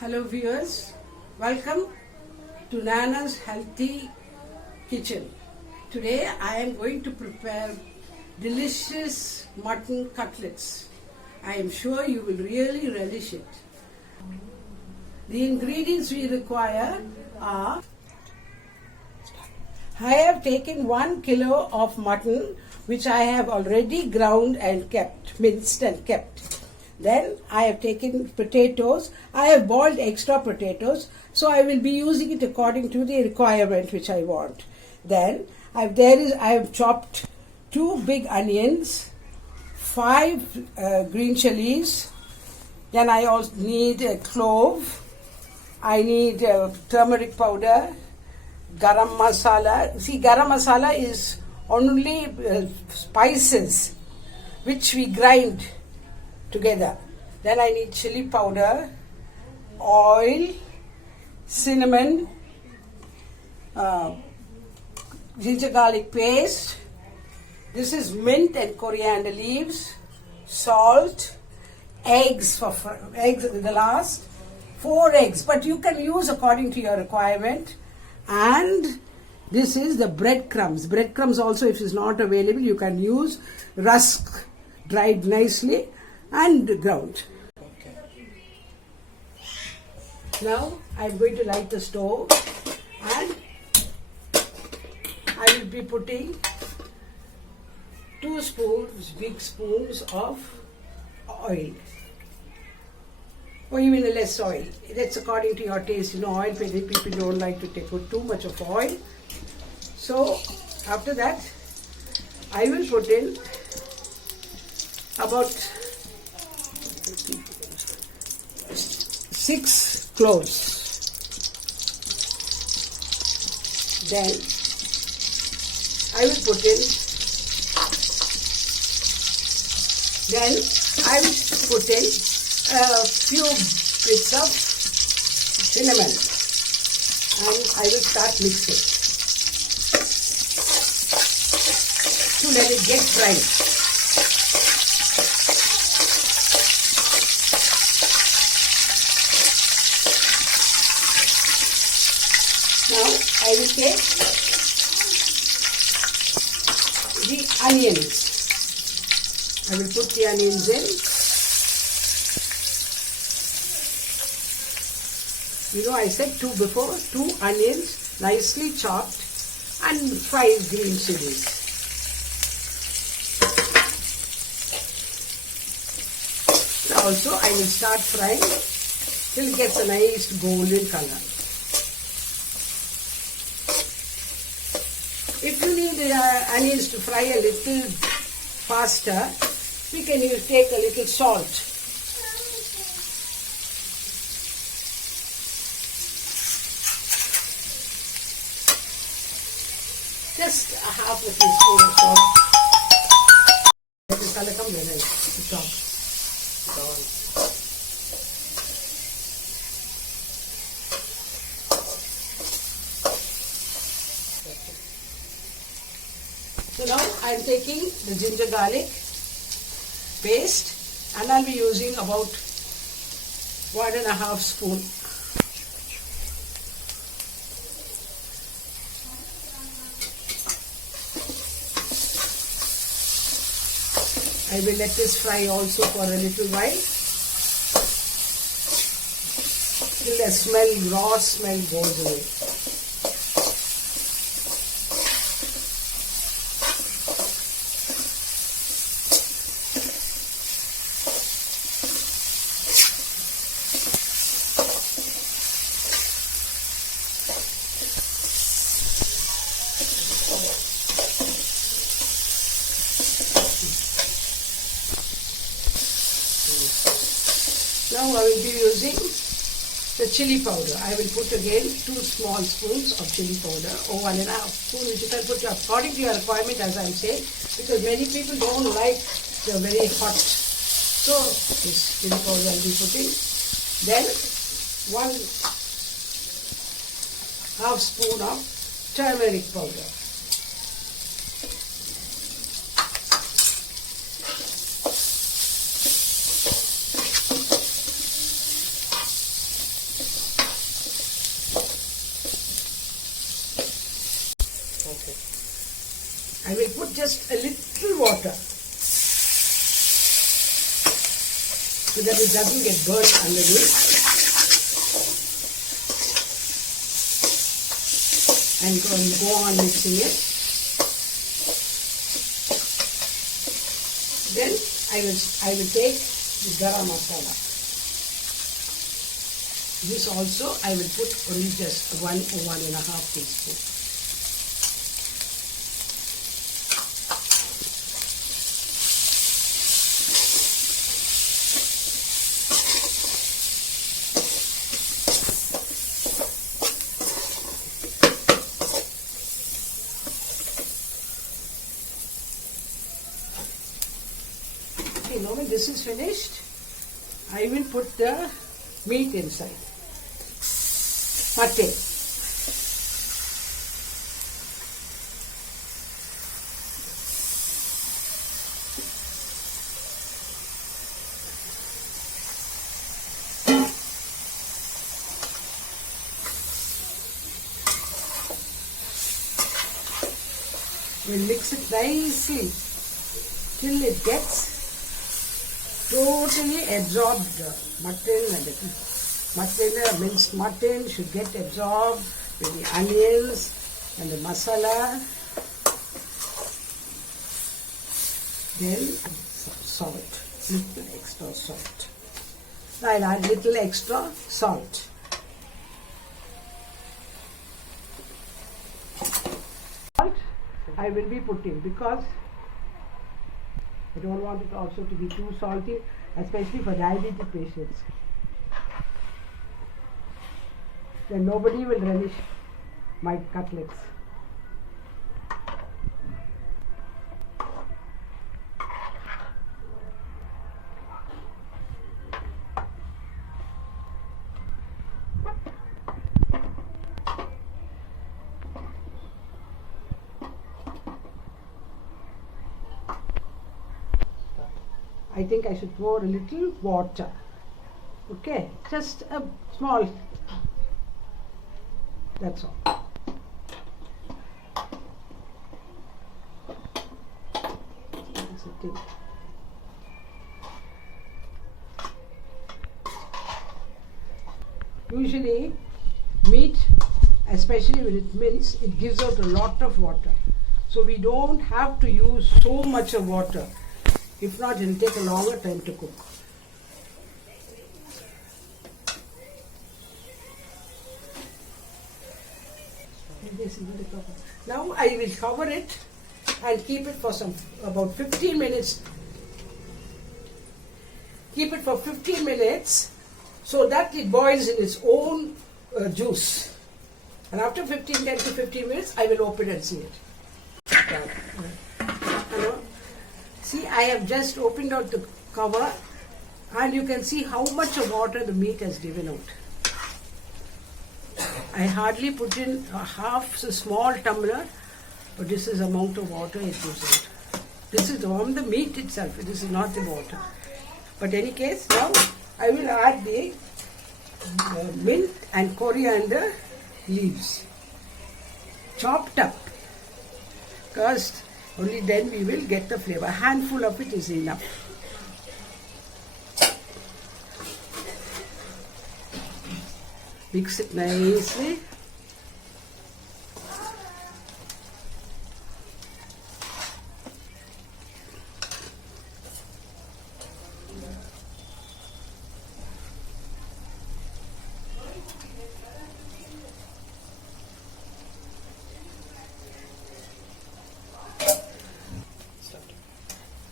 Hello viewers, welcome to Nana's Healthy Kitchen. Today I am going to prepare delicious mutton cutlets. I am sure you will really relish it. The ingredients we require are: I have taken 1 kilo of mutton which I have already ground and kept, minced and kept. Then I have taken potatoes. I have boiled extra potatoes, so I will be using it according to the requirement which I want. Then I have chopped 2 big onions, 5 green chilies. Then I also need a clove. I need turmeric powder, garam masala. See, garam masala is only spices which we grind together. Then I need chili powder, oil, cinnamon, ginger garlic paste. This is mint and coriander leaves, salt, eggs eggs in the last, 4 eggs, but you can use according to your requirement. And this is the breadcrumbs. Breadcrumbs also, if it's not available, you can use rusk, dried nicely and ground. Okay. Now I am going to light the stove and I will be putting 2 big spoons of oil, or even less oil. That's according to your taste. You know, oil, many people don't like to put too much of oil. So after that I will put in about 6 cloves. Then I will put in a few bits of cinnamon, and I will start mixing to let it get fried. Now I will take the onions. I will put the onions in. You know, I said 2 before. 2 onions nicely chopped and 5 green chilies. Also, I will start frying till it gets a nice golden color. If you need the onions to fry a little faster, we can take a little salt. Just a half a teaspoon of salt. Let the color come when I talk. So now I am taking the ginger garlic paste and I will be using about 1.5 spoon. I will let this fry also for a little while till the raw smell goes away. Now I will be using the chili powder. I will put again 2 small spoons of chili powder, or 1.5 spoon, which you can put according to your requirement, as I am saying, because many people don't like the very hot. So this chili powder I will be putting. Then 1/2 spoon of turmeric powder. I will put just a little water so that it doesn't get burnt underneath. And go on mixing it. Then I will take the Garam Masala. This also I will put only just 1 or 1.5 teaspoons. Okay, now when this is finished, I will put the meat inside. Mutton. We'll mix it nicely till it gets totally absorbed. Minced mutton should get absorbed with the onions and the masala. Then salt, little extra salt. I'll add little extra salt. Salt I will be putting because I don't want it also to be too salty, especially for diabetic patients. Then nobody will relish my cutlets. I think I should pour a little water. Okay, just a small. That's all. Usually, meat, especially when it's minced, it gives out a lot of water. So we don't have to use so much of water. If not, it will take a longer time to cook. Now I will cover it and keep it for about 15 minutes. Keep it for 15 minutes so that it boils in its own juice. And after 10 to 15 minutes, I will open and see it. Hello? See, I have just opened out the cover and you can see how much of water the meat has given out. I hardly put in half a small tumbler, but this is the amount of water it gives out. This is from the meat itself, this is not the water. But in any case, now I will add the mint and coriander leaves, chopped up. First, only then we will get the flavor. A handful of it is enough. Mix it nicely.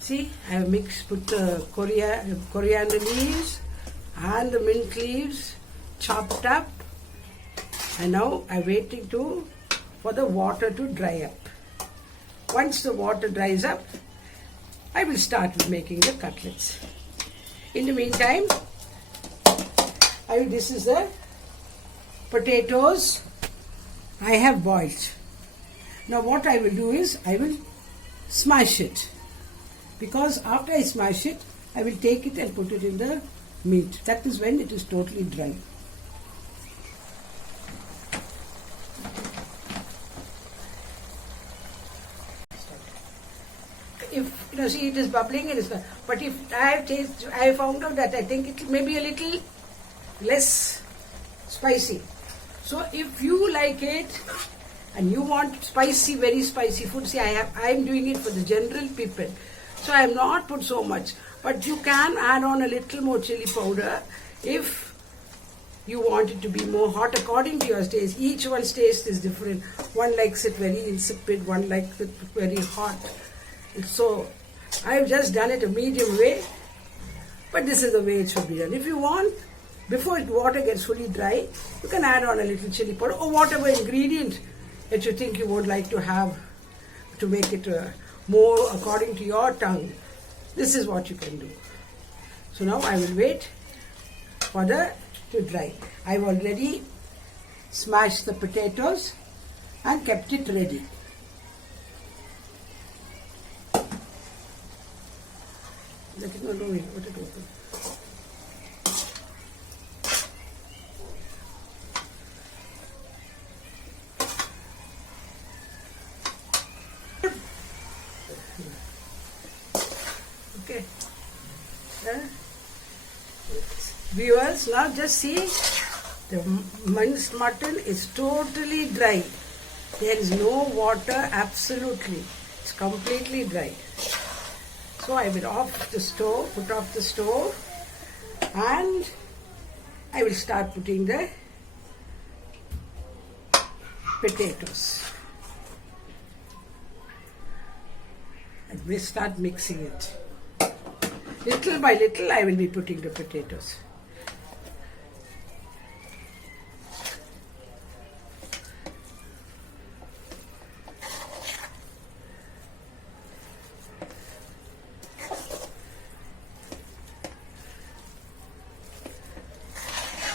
See, I have put the coriander leaves and the mint leaves chopped up, and now I'm waiting for the water to dry up. Once the water dries up, I will start with making the cutlets. In the meantime, this is the potatoes I have boiled. Now what I will do is I will smash it, because after I smash it, I will take it and put it in the meat. That is when it is totally dry. if see it is bubbling, it is not. But if I found out that I think it may be a little less spicy. So if you like it and you want spicy, very spicy food, see I am doing it for the general people. So I have not put so much. But you can add on a little more chili powder if you want it to be more hot according to your taste. Each one's taste is different. One likes it very insipid, one likes it very hot. So I've just done it a medium way, but this is the way it should be done. If you want, before water gets fully dry, you can add on a little chili powder or whatever ingredient that you think you would like to have to make it more according to your tongue. This is what you can do. So now I will wait for to dry. I've already smashed the potatoes and kept it ready. Let it not go in. Let it open. Okay. Viewers, now just see the minced mutton is totally dry. There is no water, absolutely. It's completely dry. So I will put off the stove, and I will start putting the potatoes. And we'll start mixing it. Little by little I will be putting the potatoes.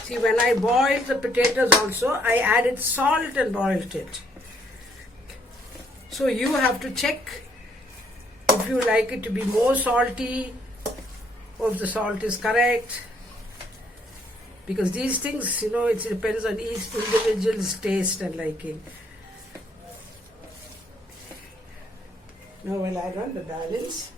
See, when I boiled the potatoes also, I added salt and boiled it. So you have to check if you like it to be more salty, or if the salt is correct. Because these things, it depends on each individual's taste and liking. Now I'll add on the balance.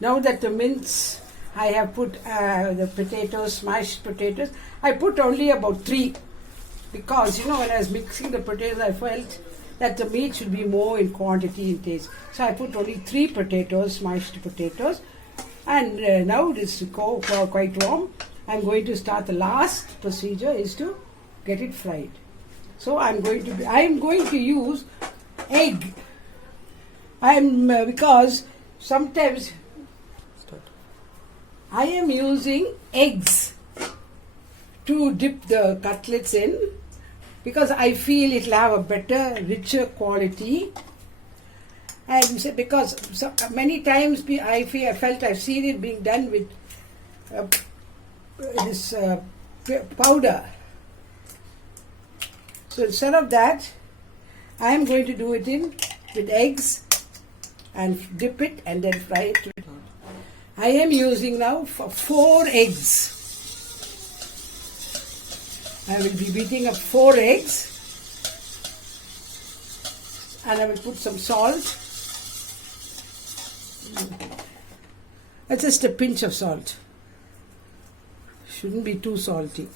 Now that the mince, I have put the potatoes, smashed potatoes. I put only about 3 because, when I was mixing the potatoes, I felt that the meat should be more in quantity and taste. So I put only 3 potatoes, smashed potatoes. And now this is quite warm. I'm going to start. The last procedure is to get it fried. So I am going to use egg. Because sometimes I am using eggs to dip the cutlets in because I feel it will have a better, richer quality. And because many times I've seen it being done with this powder. So instead of that, I am going to do it with eggs and dip it and then fry it. I am using now 4 eggs. I will be beating up 4 eggs and I will put some salt. Just a pinch of salt. Shouldn't be too salty.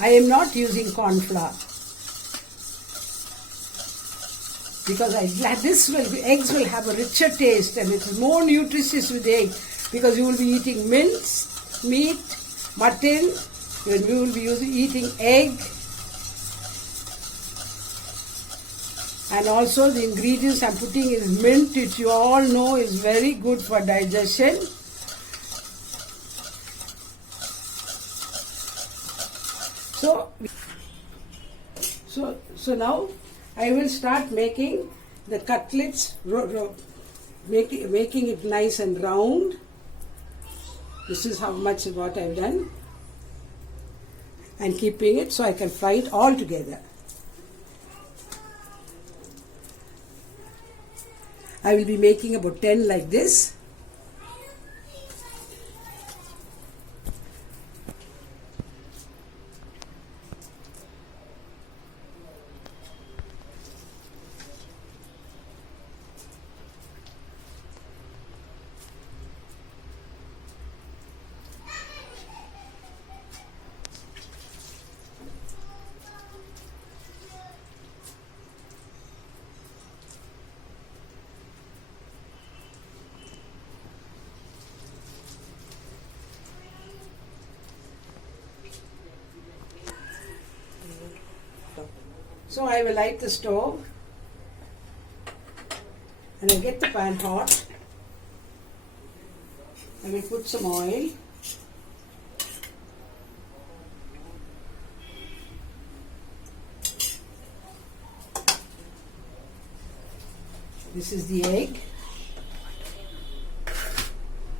I am not using corn flour because eggs will have a richer taste and it is more nutritious with egg because you will be eating minced meat, mutton, you will be eating egg, and also the ingredients I am putting is mint, which you all know is very good for digestion. So now I will start making the cutlets, making it nice and round. This is how much of what I've done, and keeping it so I can fry it all together. I will be making about 10 like this. So I will light the stove and I'll get the pan hot. I will put some oil. This is the egg.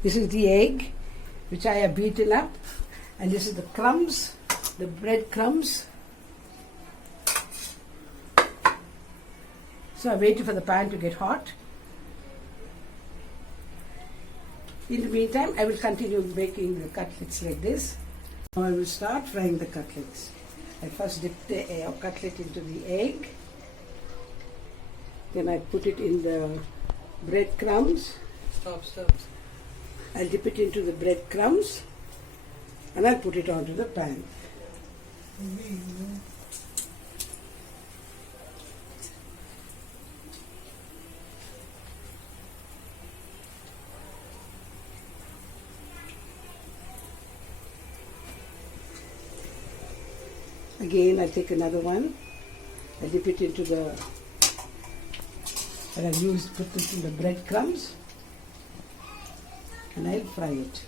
This is the egg which I have beaten up, and this is the crumbs, the bread crumbs. So I waited for the pan to get hot. In the meantime, I will continue making the cutlets like this. Now I will start frying the cutlets. I first dip the cutlet into the egg. Then I put it in the bread crumbs. Stop. I'll dip it into the bread crumbs and I'll put it onto the pan. Again, I take another one. I dip it into the, and I'll put it in the bread crumbs, and I'll fry it.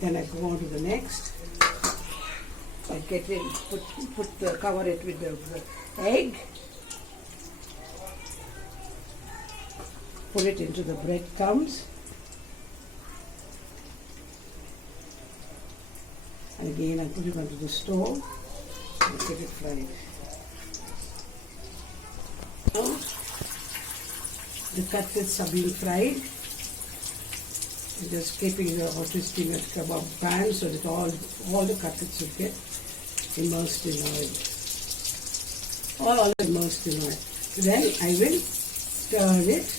Then I go on to the next. I get in, cover it with the egg. Put it into the bread crumbs. And again I put it onto the stove and get it fried. Now the cutlets are being fried. I'm just keeping the twisting at kebab pan so that all the cutlets will get immersed in oil. All immersed in oil. Then I will turn it.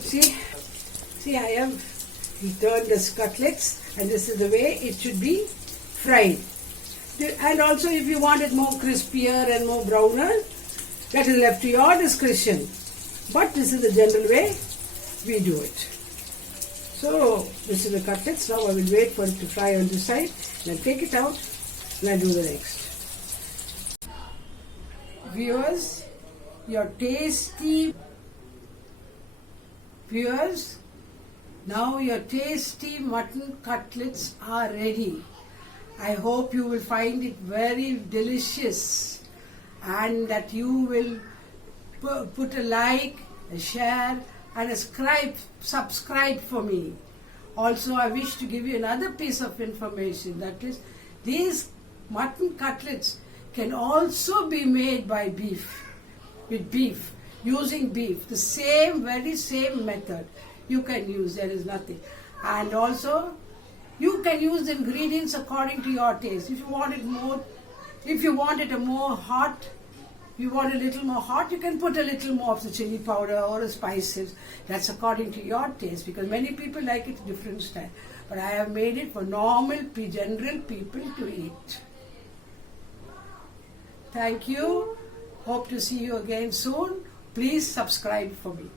See? See, I have turned the cutlets, and this is the way it should be fried. And also, if you want it more crispier and more browner, that is left to your discretion. But this is the general way we do it. So, this is the cutlets. Now I will wait for it to fry on this side, and I'll take it out, and I'll do the next. Viewers, now your tasty mutton cutlets are ready. I hope you will find it very delicious and that you will put a like, a share and a subscribe for me. Also, I wish to give you another piece of information, that is, these mutton cutlets can also be made with beef, using beef, the very same method you can use, there is nothing. And also, you can use the ingredients according to your taste. If you want it a more hot, you want a little more hot, you can put a little more of the chili powder or the spices. That's according to your taste, because many people like it different style. But I have made it for normal, general people to eat. Thank you. Hope to see you again soon. Please subscribe for me.